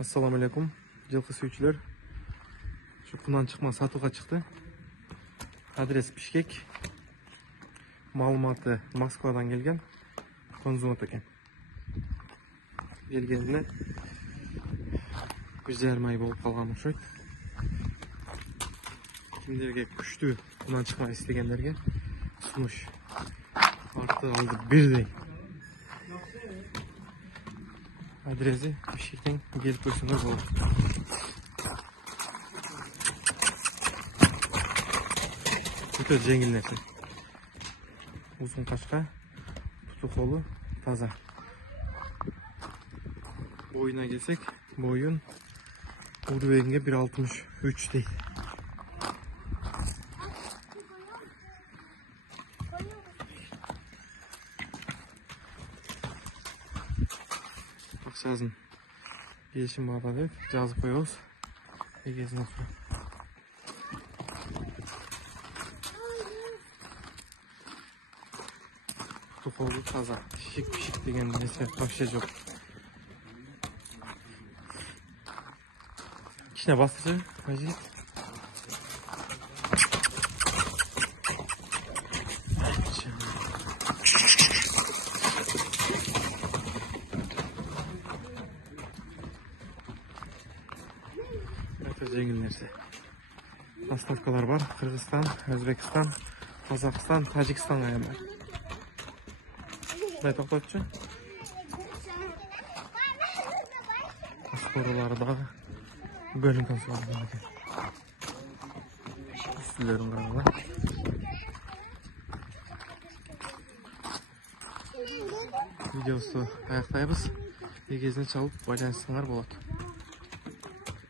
Assalamu alaikum. Жылкы сүйүүчүлөр. Şu Кунан чыкма сатууга чыкты. Адрес Бишкек. Маалыматы Москвадан келген. Конзумат экен. Келгенине 1,5 ай болуп калган окшойт. Кимдерге күчтүү Кунан чыкма истегендерге сунуш. Арты алды бирдей. Adresi Бишкектен gelip көрсөңөр болот. Өтө жеңил нерсе. Узун кашка, туту колу таза. Боюна келсек, боюн урбегинге 1,63 дейт. Акчасын келишим барда деп жазып коебуз. Эгесин окуп. Туколу таза. Шик деген нерсе вообще жок. Кичине бастырчы, ажи. Жеңил нерсе. Поставкалар бар. Кыргызстан, Өзбекстан, Казакстан, Тажикстан аяндар. Дай токтотчу. Аскорулары дагы бөлүнгөн суардан экен. Үстүлөрүн карагыла. Видеосу аяктайбыз. Эгезине чалып байланышсаңар болот.